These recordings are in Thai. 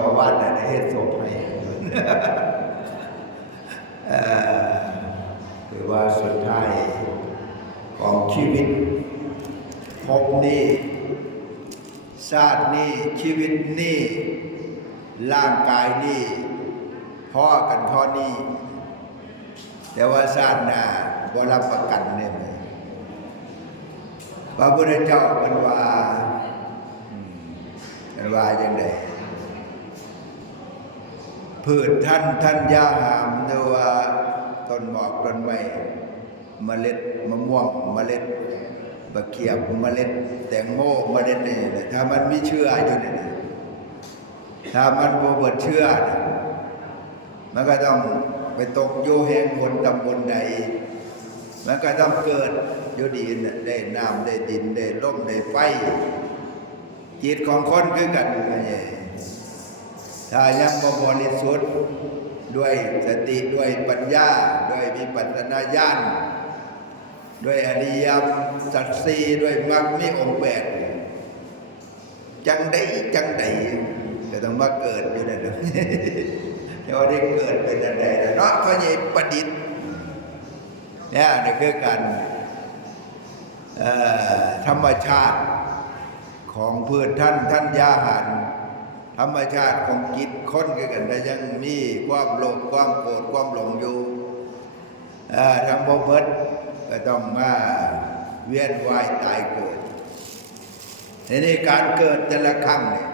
าอาวาสน่ะได้เฮ็ดศพให้เอ่อคือว่าสุดท้ายของชีวิตภพนี้ชาตินี้ชีวิตนี้ร่างกายนี่พ่อกันเท่อนี้แต่ว่าชาติหน้าบ่รับประกันเนี่ยมั้ยพระพุทธเจ้าเป็นว่าเป็นว่าจังได พืชท่านท่านยาหามหรือว่าต้นหมอกต้นไม้เมล็ดมะม่วงเมล็ดบะเขียบเมล็ด แตงโมเมล็ดนี่ถ้ามันมีเชื่ออยู่เนี่ยถ้ามันบ่เบิดเชื่อนะมันก็ต้องไปตกอยู่แหงบนตำบลใดมันก็ต้องเกิดอยู่ดินน่ะได้น้ำได้ดินได้ลมได้ไฟจิตของคนคือกันไม่ใช่ ถ้ายังบ่บริสุทธิ์ด้วยสติด้วยปัญญา ด้วยวิปัสสนาญาณด้วยอริยสัจสี่ด้วยมรรคมีองค์แปดจังใดจังใดก็ต้องมาเกิดอยู่นั่นแหละเดี๋ยวได้เกิดเป็นอะไรนะเนาะพระเยประดิษฐ์เนี่ยนี่คือการธรรมชาติของพืชท่านท่านยาหัน ธรรมชาติของจิตคนคือกันแต่ยังมีความโลภความโกรธความหลงอยู่ทำบ่เบิดก็ต้องมาเวียนว่ายตายเกิดทีนี้การเกิดแต่ละครั้งเนี่ย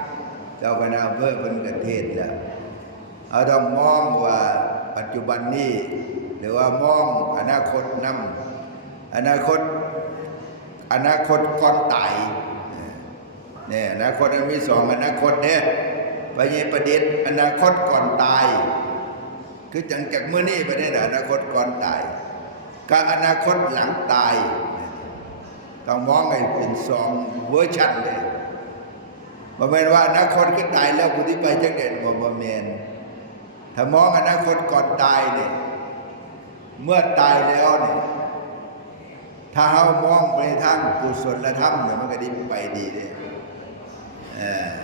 เจ้าคณะอำเภอเป็นกเทศแล้วเอาต้องมองว่าปัจจุบันนี้ หรือว่ามองอนาคตนำอนาคต อนาคตก่อนตายเนี่ยอนาคตมันมีสองอนาคตเนี่ย ปยังประเด็นอนาคตก่อนตาย คือจังจากเมื่อนี้ไปเนี่ยอนาคตก่อนตายกับอนาคตหลังตาย ต้องมองให้เป็นสองเวอร์ชันเลยบ่แม่นว่าอนาคตก็ตายแล้วกูที่ไปจังเด่นบ่บ่แม่นถ้ามองอนาคตก่อนตายเนี่ยเมื่อตายแล้วเนี่ยถ้าเฮามองไปทางกุศลธรรมเนี่ยมันก็ดีไปดีเลยเออ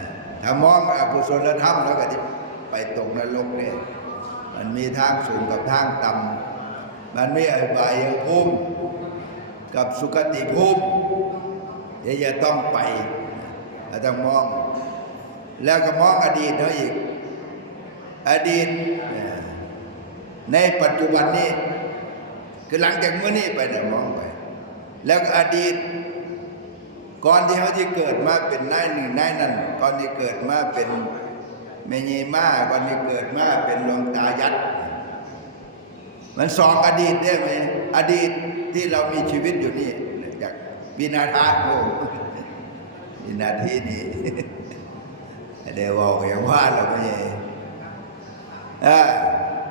ถ้ามองอกุศลธรรมแล้วก็ดีไปตกนรกเนี่ยมันมีทางสูงกับทางต่ำมันมีอบายภูมิกับสุคติภูมิที่จะต้องไปเราต้องมอง แล้วก็มองอดีตเขาอีก อดีต ในปัจจุบันนี้ คือหลังจากเมื่อนี้ไปเนี่ยมองไป แล้วก็อดีต ก่อนที่เขาที่เกิดมาเป็นนายหนึ่งนายนั้นก่อนที่เกิดมาเป็นเมญีมาก่อนที่เกิดมาเป็นหลวงตายัดมันสองอดีตได้ไหมอดีตที่เรามีชีวิตอยู่นี่จากวินาทีโอ้วินาทีนี้เดี๋ยวบอกอย่างว่าเราไม่ใช่เออ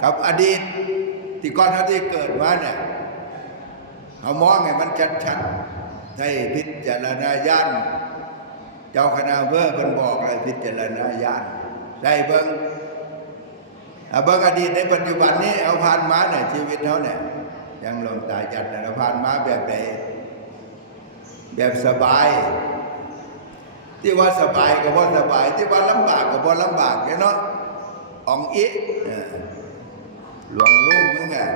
กับอดีตที่ก่อนเขาที่เกิดมาเนี่ยเขามองไงมันชัดๆ ให้พิจารณาญาณเจ้าคณะอำเภอเป็นบอกอะไรพิจารณาญาณได้เบิ่งเอาบิกอดีตในปัจจุบันนี้เอาผ่านมาเนี่ยชีวิตเขาเนี่ยยังลงตายจัดเนี่ยเราผ่านมาแบบไหนแบบสบาย ที่ว่าสบายก็บ่สบาย ที่ว่าลำบากก็บ่ลำบากเนาะอ่องอิหลวงลุ่มมึงอะ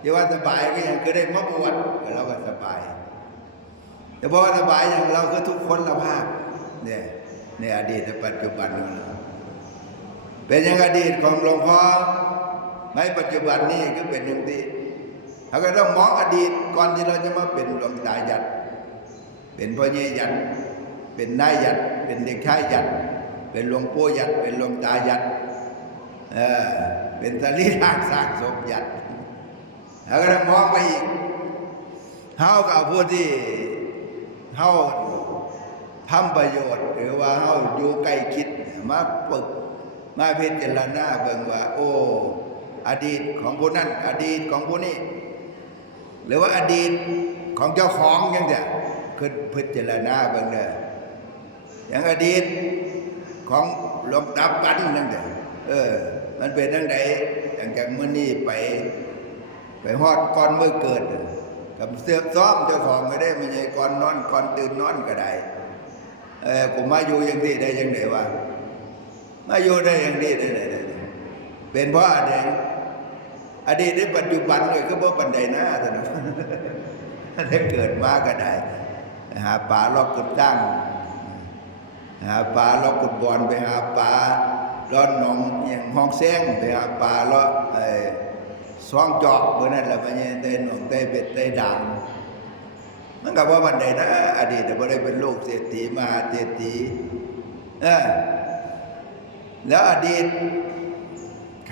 ที่ว่าสบายก็ยังคือได้มาบวชก็เราก็สบาย แต่พอสบายอย่างเราคือทุกคนละภาพเนี่ยในอดีตและปัจจุบันของเราเป็นอย่างอดีตของหลวงพ่อในปัจจุบันนี้ก็เป็นอย่างนี้เราก็ต้องมองอดีตก่อนที่เราจะมาเป็นหลวงตายัด เป็นพ่อเยยัด เป็นนายยัด เป็นเด็กชายยัด เป็นหลวงปู่ยัด เป็นหลวงตายัด เออ เป็นสรีระสร้างศพยัดเราก็ต้องมองไปอีกเฮากับผู้ที่ เฮาทำประโยชน์ หรือว่าเฮาอยู่ใกล้คิดมาฝึกมาพิจารณาเบิ่งว่า โอ้ อดีตของผู้นั้นอดีตของผู้นี้หรือว่าอดีตของเจ้าของยังจะขึ้นพิจารณาเบิ่งเด้ออย่างอดีตของหลวงตาปันนั่นเด้อเออ มันเป็นจังไดอย่างจากมื้อนี้ไป ไปฮอดก่อนเมื้อเกิด กับเสือกซ้อมเจ้าของก็ได้ไม่ใช่ก่อนนอนก่อนตื่นนอนก็ได้เออผมมาอยู่อย่างนี้ได้ยังไงวะมาอยู่ได้อย่างนี้ได้ได้ได้เป็นเพราะอะไรอดีตในปัจจุบันเลยก็เพราะปันใดหน้าแต่นะถ้าเกิดมาก็ได้ หาปลาลอกกุดตั้งหาปลาลอกกุดบอลไปหาปลาลอนหนองอย่างห้องแซงไปหาปลาลาะไอ้ ซองจอกเมื่อนั้นแหละมันยังได้หนองได้เป็ดได้ด่างมันก็ว่าวันใดนะ อดีตแต่ได้เป็นลูกเศรษฐีมหาเศรษฐีเออแล้วอดีต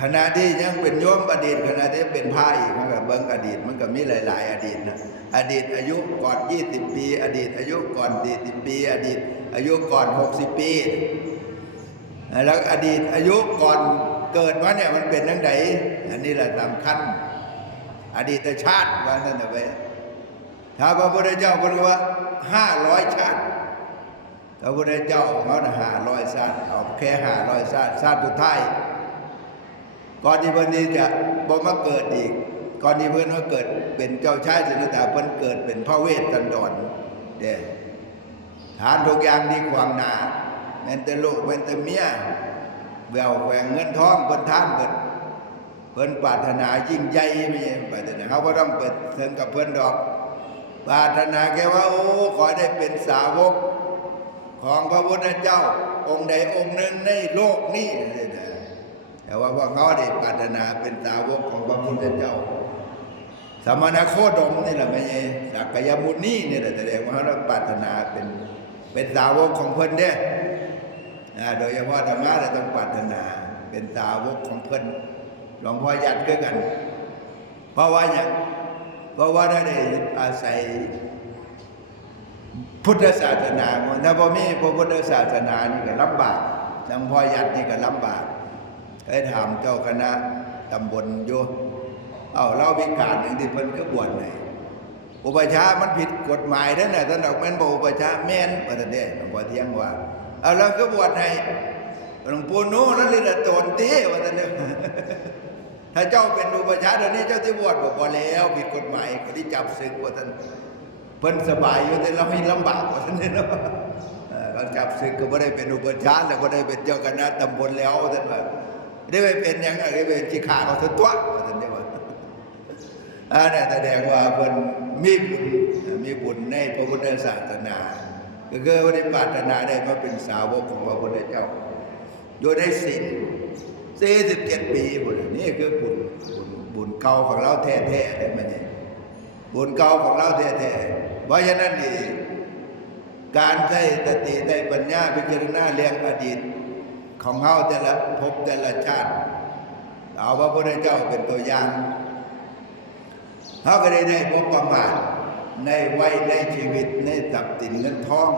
ขณะที่ยังเป็นโยมอดีตขณะที่เป็นพระอีกมันก็เบิ้งอดีตมันก็มีหลาย ๆ อดีตนะอดีตอายุก่อน20ปี อดีตอายุก่อน40ปี อดีตอายุก่อน60ปี แล้วอดีตอายุก่อนเกิดมาเนี่ยมันเป็นยังไง อันนี้แหละสำคัญ อดีตชาติว่านั่นเอาไว้ถ้าพระพุทธเจ้าบอกว่าห้าร้อยชาติพระพุทธเจ้าเขาห้าร้อยชาติเอาแค่ห้าร้อยชาติชาติสุดท้ายก่อนที่เพิ่นนี้จะบ่มาเกิดอีกก่อนที่เพิ่อนมาเกิดเป็นเจ้าชายสินตาเพิ่นเกิดเป็นพระเวสสันดรเด้ฐานทุกอย่างดีขวางหนาแม้แต่ลูกแม้แต่เมียแววแหวงเงินทองเพิ่นทานเพิ่น เพิ่นปรารถนายิ่งใหญ่ไม่ใช่ปรารถนาเขาบ่ต้องเปิดถึงกับเพิ่นดอก ปรารถนาแค่ว่า โอ้ขอได้เป็นสาวก ของพระพุทธเจ้า องค์ใดองค์หนึ่งในโลกนี้แต่ว่าพวกเขาได้ปรารถนาเป็นสาวกของพระพุทธเจ้า สมณโคดมนี่แหละไม่ใช่สักยมุนีนี่แหละแสดงว่าเขาปรารถนาเป็นเป็นสาวกของเพิ่นเนี่ยโดยเฉพาะธรรมะเราต้องปรารถนาเป็นสาวกของเพิ่น หลวงพ่อยัดด้วยกัน เพราะว่าอย่างเพราะว่าได้อาศัยพุทธศาสนาถ้าบ่อมีพระพุทธศาสนานี่ก็ลำบากหลวงพ่อยัดนี่ก็ลำบากเคยถามเจ้าคณะตำบลโยเอ้าเราวิการอย่งที่เพิ่นก็บวชไหนอุปชามันผิดกฎหมายนั่นน่ะท่านดอกแม่นบ่อุปชาแม่นว่าแต่เด้หลวงพ่อเที่ยงว่าเอาเราก็บวชให้หลวงปู่นู้นั่นเลยโจรตีว่าแต่เด้ ถ้าเจ้าเป็นอุปชาย์เดี๋ยวนี้เจ้าที่บวชบอกว่าแล้วผิดกฎหมายก็ที่จับศึกว่าท่านเพิ่นสบายอยู่แต่เราให้ลำบากกว่าท่านเนี่ยเนาะเออเขาจับศึกก็ไม่ได้เป็นอุปชาแล้วก็ได้เป็นเจ้าคณะตำบลแล้วท่านว่าได้ไปเป็นยังไงได้เป็นที่ขาเขาสุตัวท่านนี่ว่าอันนี้แสดงว่าเพิ่นมีบุญมีบุญในพระพุทธศาสนาก็คือว่าได้ปรารถนาได้มาเป็นสาวกของพระพุทธเจ้าอยู่ในศีล สี่สิบเจ็ดปีบุญนี่คือบุญบุญบุญเก่าของเราแท้ๆได้ไหมเนี่ยบุญเก่าของเราแท้ๆเพราะฉะนั้นนี่การใช้สติได้ปัญญาพิจารณาเรื่องอดีต ของเฮาแต่ละภพแต่ละชาติ เอาพระพุทธเจ้าเป็นตัวอย่างเฮาก็ได้ได้พบประมาทในวัยในชีวิตในทรัพย์สินเงินทอง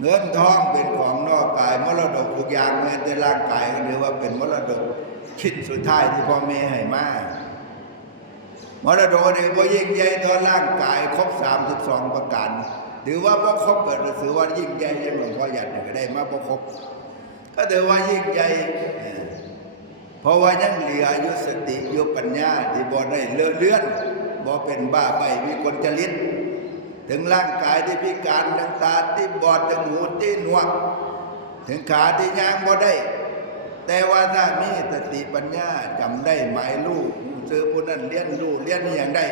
เงินทองเป็นของนอกกายมรดกทุกอย่างแม้แต่ร่างกายก็เรียกว่าเป็นมรดกชิ้นสุดท้ายที่พ่อแม่ให้มามรดกนี่บ่ยิ่งใหญ่ตอนร่างกายครบ32ประการถือว่าบ่ครบก็ถือว่ายิ่งใหญ่ยังหลวงพ่อหยัดก็ได้มาบ่ครบก็ถือว่ายิ่งใหญ่เพราะว่ายังเหลืออายุสติอายุปัญญาที่บ่ได้เลื่อนเลื่อนบ่เป็นบ้าใบมีคนจริต ถึงร่างกายที่พิการถึงตาที่บอดถึงหูที่หนวก ถึงขาที่ย่างบ่ได้ แต่ว่าถ้ามีสติปัญญาจำได้หมายลูกซื้อผู้นั้นเลี้ยนลูกเลี้ยนอย่างได้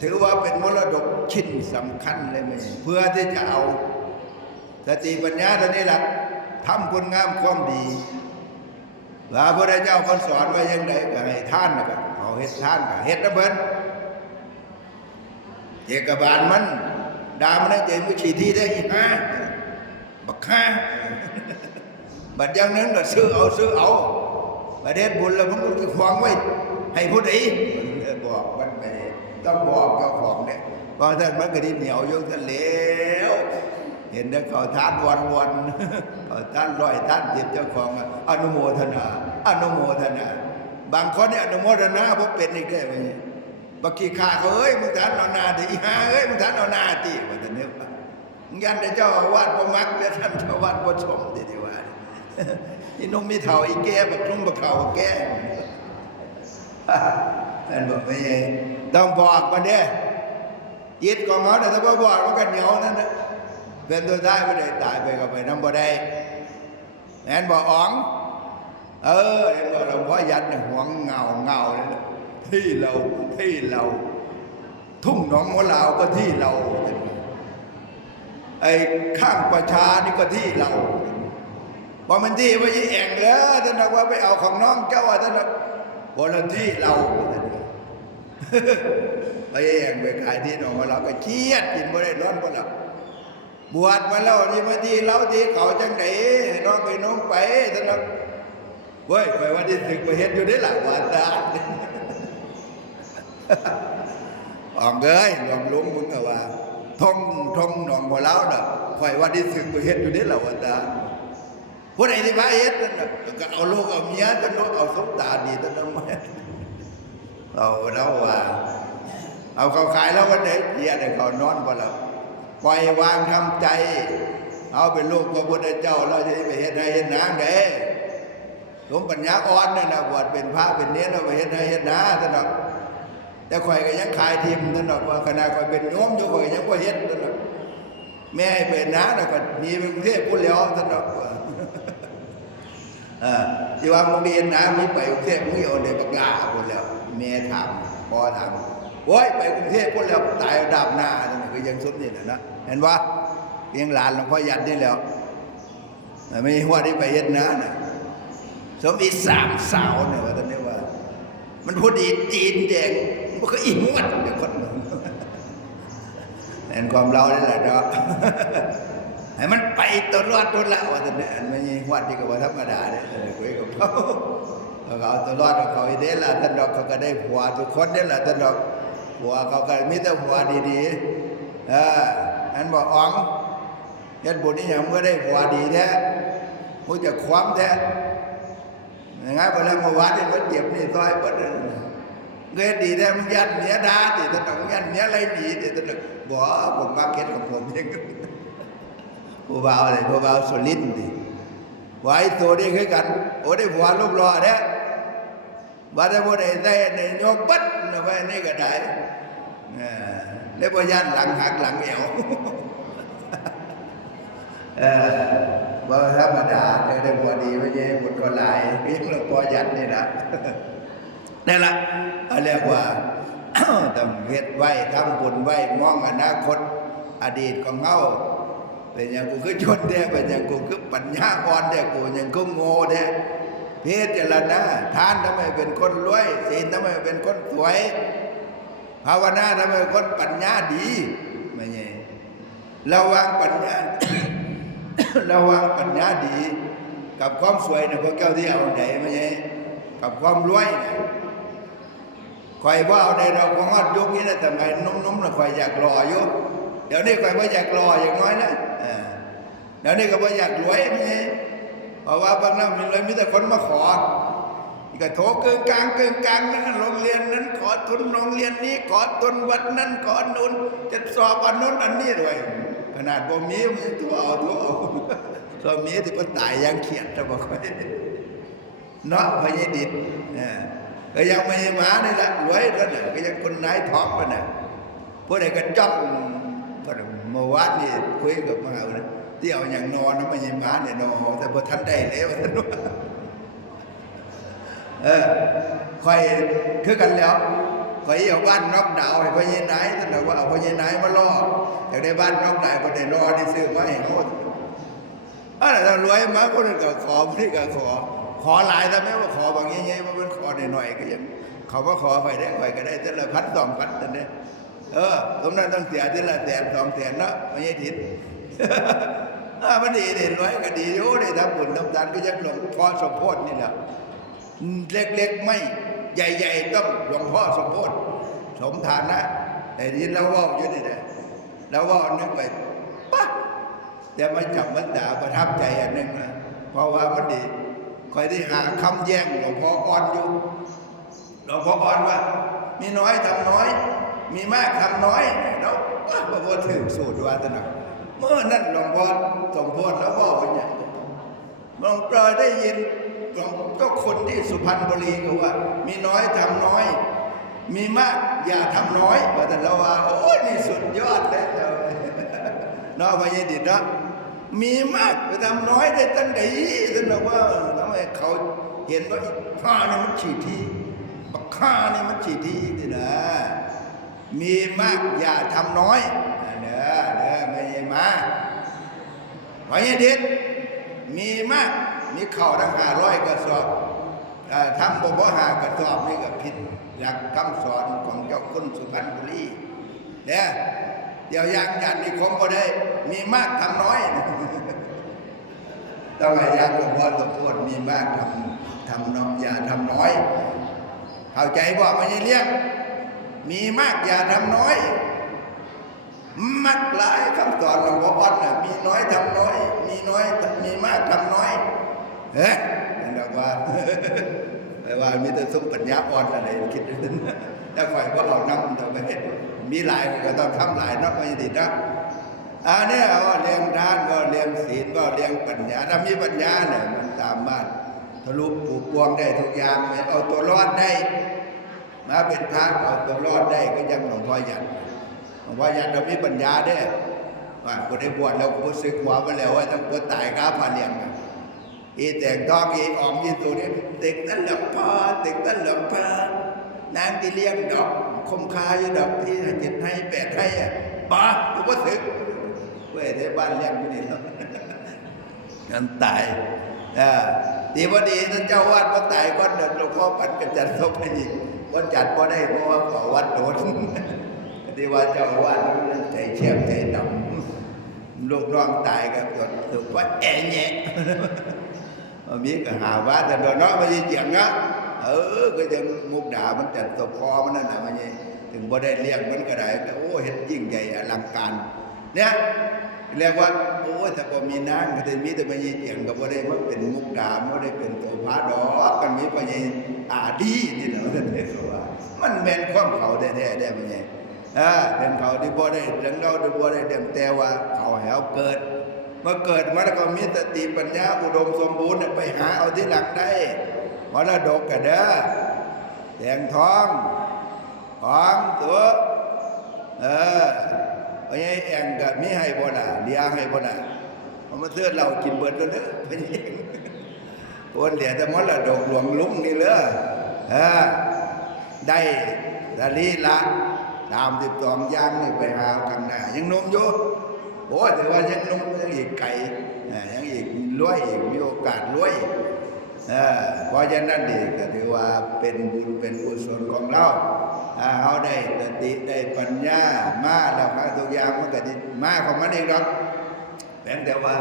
ถือว่าเป็นมรดกชิ้นสำคัญเลยไหมเพื่อที่จะเอาสติปัญญาตัวนี้แหละทำคุณงามความดีพระพุทธเจ้าคนสอนไว้ยังไงก็ให้ท่านนะครับเอาเฮ็ดท่านก็เฮ็ดนะเพิ่น เอกบาลมันดามันได้เจมุชีที่ได้อีกฮะบักฮะบัดอยังนั้นก็ซื้อเอาซื้อเอาประเทศบุญแล้วมันก็ควางไว้ ให้ผู้ใดบอกมันไปต้องบอกเจ้าของเนี่ยเพราะท่านมันก็ที่เหนียวอยกท่านเหลวเห็นแต่เขาทานวันวันๆเขาท่านลอยท่านเจ็บเจ้าของอะอนุโมทนา อนุโมทนา บางคนเนี่ยอนุโมทนาเพราะเป็นอีกได้ไหม บักขี้ขาเขาเอ้ยมึงทานเอาหนาตีฮาเอ้ยมึงทานเอาหนาตีว่าแต่เนี่ยว่ามึงยันแต่เจ้าวาดบ่มักและท่านเจ้าวาดบ่ชมดีดีว่าอีนมมีเท่าอีแก่บักนุ่มบักเข่าแก่นั่นบอกไม่ใช่ต้องบอกมันเด้ยิดของเขาแต่ถ้าบ่บอกมันก็เหนียวนั่นนะเป็นตัวท้ไม่ได้ตายไปก็ไปน้ำบ่ได้แอนบอกอ๋อง เออเห็นบอกหลวงพ่อยัดเนี่ยหวงเงาเงาเลยนะ ที่เราที่เรา ทุ่งหนองหัวลาวก็ที่เรา ไอ้ข้างประชานี่ก็ที่เราว่ามันที่ว่ายี่แองแล้วท่านบอกว่าไปเอาของน้องเจ้าว่าท่านบอกบนที่เราไปแองไปขายที่หนองหัวลาวก็เครียดกินบ่ได้นอนบ่หลับบวชมาแล้วนี่มาที่เราที่เขาจังไหนน้องไปน้องไปท่านบอกเว้ยไปว่าที่ถึกไปเฮ็ดอยู่นี่แหละว่าตา ออกเลยหลวงลุงมึงก็ว่าท่องท่องหนองหัวเล้าน่ะคอยว่าที่สึกไปเฮ็ดอยู่นี่แหละวันตาผู้ใดที่พาเฮ็ดนั่นน่ะก็เอาลูกเอาเมียจนเอาสมตาดีตอนนั้นไม่เราเราว่า เอาเขาขายแล้ววันไหนเดียได้เขานอนบ่ล่ะปล่อยวางทำใจ เอาเป็นลูกพระพุทธเจ้าเราจะได้ไปเฮ็ดให้เฮ็ดนางเด้สมปัญญาอ่อนนั่นนะบวชเป็นพระเป็นเนรเราไปเฮ็ดให้เฮ็ดนาท่านดอก แต่ข่อยก็ยังขายทิมนั่นดอกว่าขณะข่อยเป็นโยมอยู่ข่อยยังบ่เฮ็ดนั่นดอกแม่ให้เป็นน้าน่ะก็หนีไปกรุงเทพพุ่นแล้วนั่นดอกว่าเออที่ว่ามึงเรียนนะมึงไปกรุงเทพมึงเอาได้บักลาพุ่นแล้วแม่ถามพ่อถามโอ้ยไปกรุงเทพพุ่นแล้วตายดาบหน้านั่นน่ะก็ยังสมนี่นะนะเห็นว่าเพียงหลานหลวงพ่อยันนี่แล้วแต่ไม่ใช่ว่าได้ไปเฮ็ดนะน่ะสมอีสามสาวเนี่ยว่าตอนนี้ว่า มันพอดีจีนแดง มันก็อิ่มวัดเดี๋ยวคนแอนความเรานี่แหละเนาะให้มันไปตัวรอดตัวละว่าแต่เนี่ยอันไม่ใช่วัดที่ก็ว่าธรรมดาเนี่ยคุยกับเขาเขาเอาตัวรอดของเขาอีเด้ละท่านดอกเขาก็ได้ผัวทุกคนนี่แหละท่านดอกผัวเขาก็มีแต่ผัวดีๆเอออันบอกอ๋องเฮ็ดบุญนี่อย่างเมื่อได้ผัวดีแท้มึงจะความแท้ยังไงพอแล้วเมื่อวานนี่มันเจ็บนี่ต้อยปด เงยดีแต่มึงยันเมียดาดิแต่ต้องยันเมียไรดีดิแต่ต้องบอกผมมาเก็ตของผมเองผู้บ่าวอะไรผู้บ่าวสุรินทร์ดิไว้ตัวนี้คือกัน โอ้ได้ผัวรูปรอเนี่ยว่าได้บ่ได้ได้ในโยกปัดนะไปนี่ก็ได้เออได้บ่ยันหลังหักหลังเอวเออว่าธรรมดาได้ได้พอดีไม่ใช่บุญก็หลายก็ยังหลวงพ่อยันนี่นะ นั่นแหละเขาเรียกว่าต้องเฮ็ดไว้ทำบุญไว้มองอนาคต อดีตของเฮาเป็นอย่างกูคือชนแท้เป็นอย่างกูคือปัญญาอ่อนแท้กูอย่างกูโง่แท้เพศเจรณาทานทำไมเป็นคนรวยศีลทำไมเป็นคนสวย ภาวนาทำไมเป็นคนปัญญาดีไม่ใช่ระวังปัญญาระวังปัญญาดี กับความสวยเนี่ยพวกเจ้าที่เอาไหนไม่ใช่กับความรวยเนี่ย คอยว่าเอาในเราของอดยุคนี้นะทำไมนุ่มๆนะคอยอยากรออยู่เดี๋ยวนี้คอยว่าอยากรออย่างน้อยนะเดี๋ยวนี้ก็ว่าอยากรวยไม่เพราะว่าบางนั้นมีเลยมีแต่คนมาขอก็โถเกินกลางเกินกลางนั่นโรงเรียนนั้น ขอทุนโรงเรียนนี้ ขอทุนวัดนั้นขอนุนจะสอบอันนู้นอันนี้ด้วย ขนาดบ่มีมันยังตัวเอาตัวเอาตัวมีที่มันตายยังเขียดจะบอกไว้เนาะพญดิษเนี่ย ก็ยังไม่มานี่แหละรวยแล้วน่ะก็ยังคนนายท้องแล้วน่ะพวกไหนก็จ้องพอเมื่อวานนี่คุยกับมาวิทยาลัยที่เอาอย่างนอนนะไม่ใช่มาเนี่ยนอนแต่พอทันได้แล้วท่านว่าเออคอยคือกันแล้วข่อยเอาบ้านนอกดาวให้พ่อใหญ่นายท่านบอกว่าเอาพ่อใหญ่นายมาล่ออยากได้บ้านนอกดาวก็ได้รอได้ซื้อมาให้หมดอันนั้นถ้ารวยมาคนนึงก็ขอพี่ก็ขอ ขอหลายแต่แม้ว่าขอบางแง่ๆว่ามันขอหน่อยๆก็ยังเขาก็ขอไปได้ข่อยก็ได้แต่ละพันสองพันนั่นเด้เออตรงนั้นต้องเสียทีละแสนสองแสนเนาะไม่ใช่ทิศอ่ามันดีเด่นรวยก็ดีอยู่ได้ทำบุญทำทานก็ยังหลวงพ่อสมโพธินี่แหละเล็กๆไม่ใหญ่ๆต้องหลวงพ่อสมโพธิสมฐานะแต่นแล้วเว่าอยู่นี่แหละแล้วเว่านึกไปปั๊บแต่มาจับมันด่าประทับใจอันหนึ่งนะเพราะว่ามันดี คอยที่หาคำแย่งหลวงพ่ออ่อนอยู่หลวงพ่ออ่อนว่า มีน้อยทำน้อย มีมากทำน้อยแล้วว่าพระพุทธถึงสูตรว่าตนะเมื่อนั้นหลวงพ่อสมโพธิแล้วเว่าเป็นอย่างนี้หลวงปลอยได้ยินของเจ้าคนที่สุพรรณบุรีเขาว่า มีน้อยทำน้อย มีมากอย่าทำน้อยว่าแต่ละว่าโอ้ยนี่สุดยอดเลยเจ้านาะพระเยดิตเนาะมีมากไปทำน้อยได้ตั้งไหนท่านบอกว่า ทำไมเขาเห็นว่าอีข้านี่มันฉีดทีบักข้านี่มันฉีดทีนี่นะมีมากอย่าทำน้อยเด้อเด้อไม่ใช่มาพระเดิตมีมากมีเข่าทั้งหาร้อยกระสอบทำบ่บ่หากระสอบนี่ก็ผิดหลักคำสอนของเจ้าคุณสุพรรณบุรีเนี่ยเดี๋ยวอยางจันนี่คงบ่ได้ มีมากทำน้อย ต้องให้ยางหลวงพ่อสมควรมีมากทำทำน้อยอย่าทำน้อย เข้าใจบ่ไม่ใช่เลี้ยงมีมากอย่าทำน้อย มักหลายคำสอนหลวงพ่ออ่อนน่ะมีน้อยทำน้อย มีน้อยมีมากทำน้อยเฮ้ยนั่นบอกว่าแต่ว่ามีแต่สุปัญญาอ่อนอะไรคิดแล้วคอยก็เอาน้ำทำไปมีหลายก็ต้องทำหลายนักไม่ติดนะ อันนี้เอาเรียงทานก็เรียงศีลก็เรียงปัญญาถ้ามีปัญญาเนี่ยมันสามารถทะลุปูปวงได้ทุกอย่างเอาตัวรอดได้ มาเป็นพระเอาตัวรอดได้ก็ยังหลวงพ่อยันผมว่ายันเรามีปัญญาเด้ว่าคนได้บวชแล้วก็สึกหัวไปแล้วว่าต้องก็ตายก้าพาเลี้ยงน่ะอีแต่งทองอีออมยีตัวนี้เด็กตั้นหลวงพ่อเด็กตั้นหลวงพ่อนางที่เลี้ยงดอกคมคาอยู่ดอกที่เจ็ดให้แปดให้อะป้ากูก็สึก ว้ยในบ้านเลี้ยงที่นี่แล้วงั้นตายเออดีพอดีท่านเจ้าวัดก็ตายก็เดินหลวงพ่อปัดกระจัดศพให้อีกก็จัดพอได้เพราะว่าขอวัดโดนที่ว่าเจ้าว่าสใจเชี่ยมใจดำลูกน้องตายก็จดถูกว่าแอะแยะมีก็หาว่าแต่โดนน้อยไม่ใช่งเจียงนะเออก็ยังมุกด่ามันจัดตบคอมันนั่นแหละมันยังถึงบ่ได้เลี้ยงมันก็ได้แต่โอ้เห็นยิ่งใหญ่อลังการเนี่ย เรียกว่าโอ้แต่พอมีนางก็จะมีแต่ไม่ใช่เจียงก็บ่ได้มันเป็นมุกดาไม่ได้เป็นตัวพาดอกกันมีไปยังอาดีนี่เนาะท่านเรียกว่า มันแม่นความเขาแท้ๆได้ไหมเนี่ยอ่าเป็นเขาที่บ่ได้เรื่องเราที่บ่ได้เรื่องแต่ว่าเขาแหวเกิดเมื่อเกิดมาแล้วก็มีสติปัญญาอุดมสมบูรณ์ไปหาเอาที่หลังได้มรดกกันเด้อแดงทองของตัวเออ ไอ้แองก็มีให้บ่ล่ะเลี้ยงให้บ่ล่ะเอามาเทือเรากินเบิดแล้วเด้อเพิ่นเองคนเหลือแต่มรดอกหลวงลุงนี่เลยเออได้ดลีละตามสิบสองย่างนี่ไปหาข้างหน้ายังนมอยู่โอ้แต่ว่ายังนมยังอีกไก่ยังอีกรวยอีกมีโอกาสรวยเออ เพราะฉะนั้นดีก็ถือว่าเป็นบุญเป็นกุศลของเราถ้าเขาได้สติได้ปัญญามาแล้วครับทุกอย่างมันก็ดีมาของมันเองหรอกแม้แต่ว่า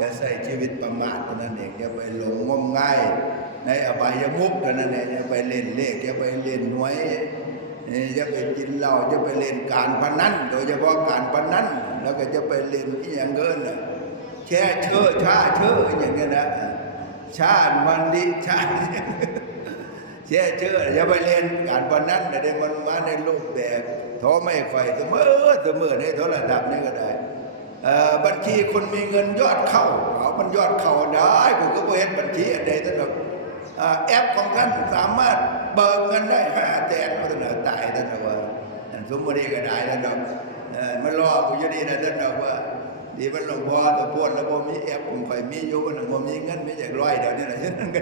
จะใส่ชีวิตประมาทเท่านั้นเองอย่าไปหลงงมงาย ในอบายมุขเท่านั้นเองอย่าไปเล่นเลขอย่าไปเล่นหวยนี่จะไปกินเหล้าจะไปเล่นการพนันโดยเฉพาะการพนันแล้วก็จะไปเล่นที่อย่างเงินแช่เชื่อชาเชื่ออย่างเงี้ยนะ ชาติวันดีชาติแช่อเชื่ออย่าไปเล่นการพนันแต่ได้มันมาในรูปแบบโทรไม่ไฟเสมอเสมอในโทรศัพท์นี่ก็ได้บัญชีคนมีเงินยอดเข้าเอามันยอดเข้าได้กูก็บ่เห็นบัญชีอันใดตั้งแต่อ่าแอปของท่านสามารถเบิกเงินได้ห้าแสนก็ต้องตายท่านบอกว่าสมบูรณ์ก็ได้ท่านบอกมันรอกูอยู่ดีนะท่านบอกว่า ดีมันหลวงพ่อตัวปวดแล้วบ่มีแอปผมค่อยมีอยู่มันบ่มีเงินมีจากร้อยเดี๋ยวนี้นะท่านก็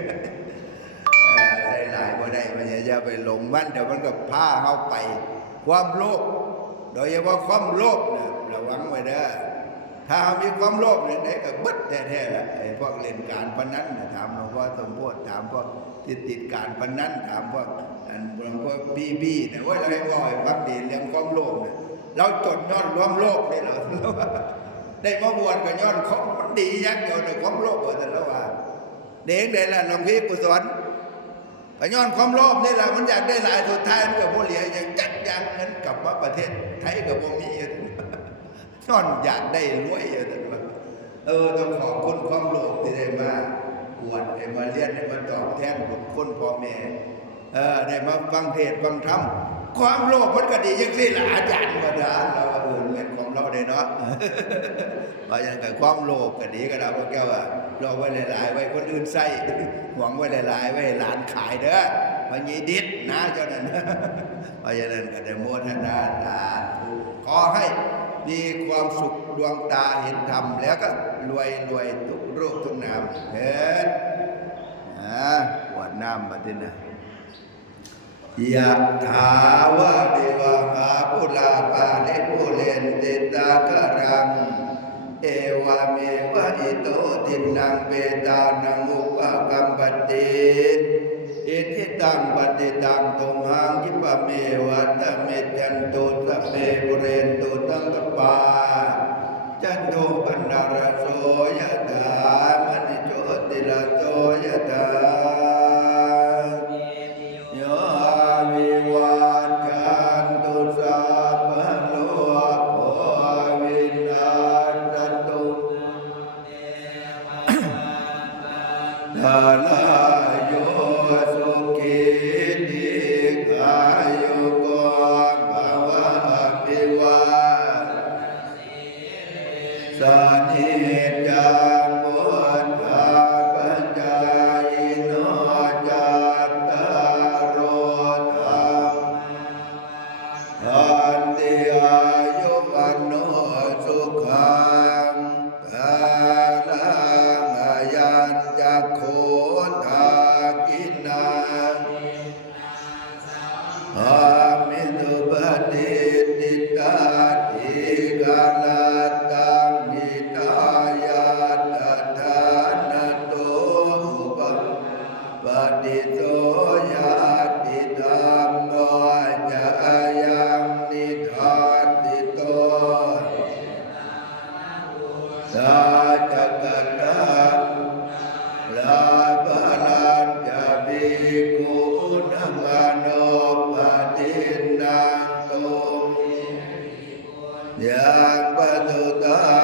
เออใส่หลายบ่ได้มันอย่าไปหลงมันเดี๋ยวมันก็พาเฮาไป ความโลภโดยเฉพาะความโลภเนี่ยระวังไว้เด้อถ้ามีความโลภเนี่ยไหนก็บิดแท้ๆแหละไอ้พวกเล่นการพนันน่ะถามหลวงพ่อสมโพธิถามพวกที่ติดการพนันถามพวกอันหลวงพ่อบีบีเนี่ยว่าเราให้ว่าให้พักดีเรื่องความโลภเนี่ยเราจดยอนรวามโลภได้เหรอ ได้มาบวชก็ย้อนของมันดียักเดียวในความโลภเออแต่ละว่าเด็กเด็กละหลวงพี่กุศลไปก็ย้อนความโลภนี่แหละมันอยากได้หลายสุดท้ายมันก็บ่เหลืออย่างจัดย่างเงินกลับมาประเทศไทยก็บ่มีย้อนอยากได้รวยอยู่นั่นว่าเออต้องขอบคุณความโลภที่ได้มาบวชได้มาเรียนได้มาตอบแทนบุญคุณพ่อแม่เออได้มาฟังเทศฟังธรรมความโลภมันก็ดีจังซี่ล่ะอาจารย์ว่าดาเราว่าเออ เงินของเราได้เนาะว่าอย่างกับความโลภก็ดีก็ได้พวกแกว่าเราไว้หลายๆ ไว้คนอื่นใส่หวังไว้หลายๆ ไว้ให้หลานขายเด้อพอยีดิดนะเจ้านั้นเพราะฉะนั้นก็ได้โมทนาตาธุขอให้มีความสุขดวงตาเห็นธรรมแล้วก็รวยรวยทุกรูปทุกนามเถิดอ่าปวดน้ำบัดนี้นะ ยะถาวะเดวะหาปุลาปาลิปุเรนติตากะรัง เอวะเมวะอิโตทินังเปตานังอุปกัมปติอิทิตังปฏิตังตุมหังคิปะเมวะตะเมจันตุสะเปปุเรนตุตังกปาจันโทปันนารโสยะถามณิโชติลาโสยะถา ยัง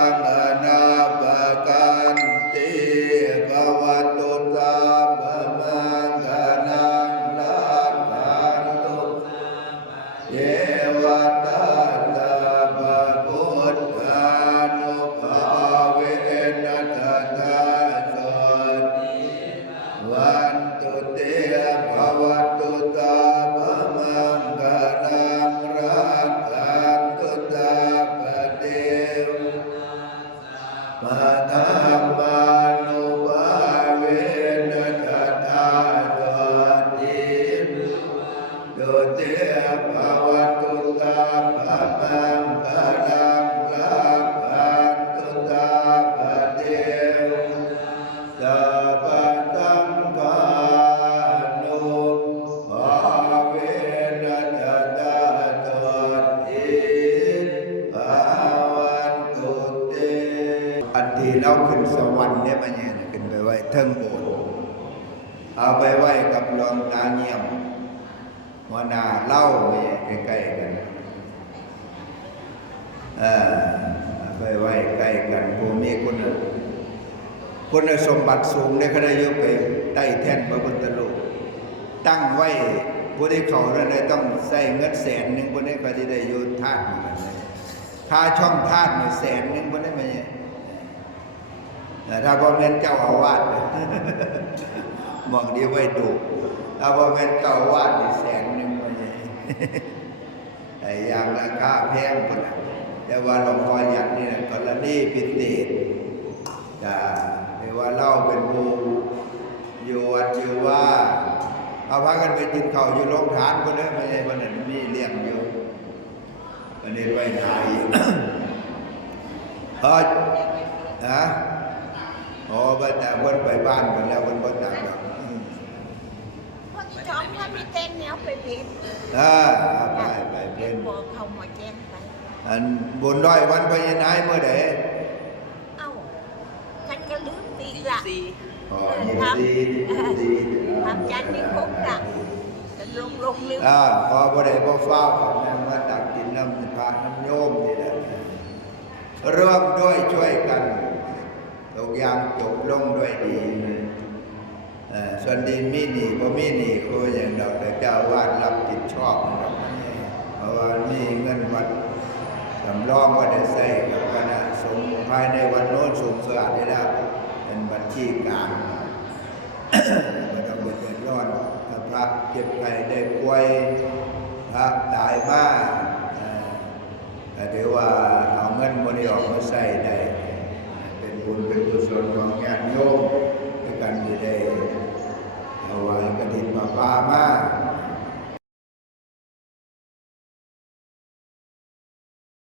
คุณสมบัติสูงในขณะยุไปใต้แท่นพระพุทธรูปตั้งไว้ผู้ที่เขาแล้วได้ต้องใส่เงินแสนหนึ่งผู้นี้ก็ที่ได้ยุทาสเหมือนกันเลยค่าช่องทาสเนี่ยแสนหนึ่งผู้นี้มาเนี่ยแต่ถ้าพ่อแม่เจ้าอาวาสมองดีไว้ดูถ้าพ่อแม่เจ้าอาวาสนี่แสนหนึ่งมันใหญ่ไอ้อย่างราคาแพงคนแต่ว่าหลวงพ่ออยากนี่นะกรณีพิเศษจะ ว่าเล่าเป็นผู้อยู่วัดอยู่ว่าเอาพากันไปกินข้าวอยู่โรงทานคนนี้ไม่ใช่คนนั้นมีเลี้ยงอยู่อันนี้ไปไทยเออนะโอ้บ่แต่เพิ่นไปบ้านเพิ่นแล้วเพิ่นบ่ตักดอกอืมพอที่ช้องถ้ามีเต้นแนวไปเพชรอ่าไปไปเป็เป็นบอกเขาหมอแจ้งไปอันบุญร้อยวันพญานายเมื่อใดเอ้าฉันก็ ลืมปีละสี่อ๋อยินดียินดีทำจันทร์นี่คุกน่ะจะลงลงลืมอ่าพอบ่ได้บ่เฝ้ากันนะมาตักกินน้ำพระน้ำโยมนี่แหละร่วมด้วยช่วยกันทุกอย่างจบลงด้วยดีเอ่อส่วนดีมีหนี่บ่มีหนี่ก็อย่างดอกแต่เจ้าวาดรับผิดชอบนะครับเพราะว่ามีเงินวัดสำรองว่าได้ใช้กับคณะสงฆ์ภายในวันโน้นสูงสะอาดได้แล้ว ชีพการมันก็เดือดร้อนถ้าพระเจ็บไข้ได้ป่วยพระตายมาเอ่อแต่เดี๋ยวว่าเอาเงินบริออกมาใส่ได้ เป็นบุญเป็นกุศลของญาติโยมด้วยกันที่ได้เอาไว้กระถิ่นมาป้ามาก